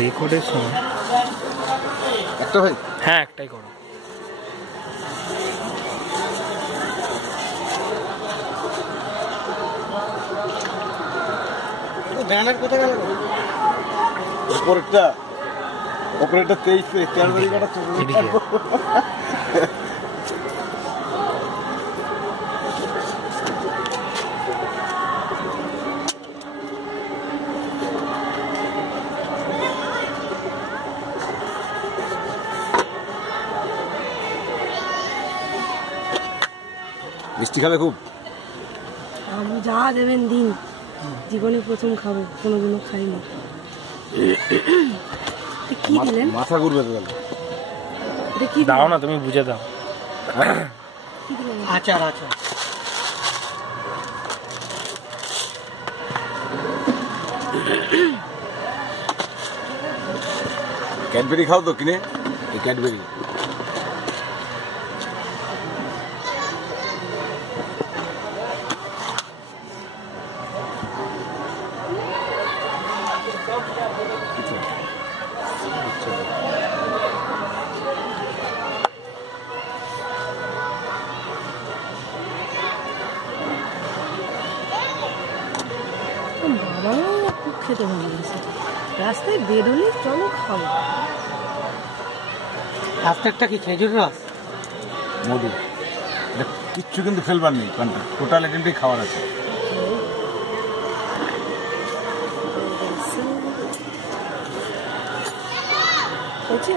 রেকর্ডের সময় একটা ভাই, হ্যাঁ একটাই করো। ব্যানার কোথায় গেল? উপরেরটা 23 পেজ, 4 বারি কাটা চলে। মিষ্টি খাবে খুব? আমি যা দেবেন দিন, জীবনে প্রথম খাবো, কোনোদিনও খাইনি। কি দিলেন? মাথা ঘুরবে তো। এটা কি দাও না, তুমি বুঝে দাও। কি দিলেন? আচার আচার। ক্যাডবেরি খাও তো কিনে, এই ক্যাডবেরি। বাবাও খুব খেতে ভালো লাগছে। রাস্তায় বেরোলে চলো খাও। আফটারটা কি খেজুর রস? মধু। কিচ্ছু কিন্তু ফেলবার নেই, টোটাল এজেন্টই খাওয়ার আছে। হয়েছে?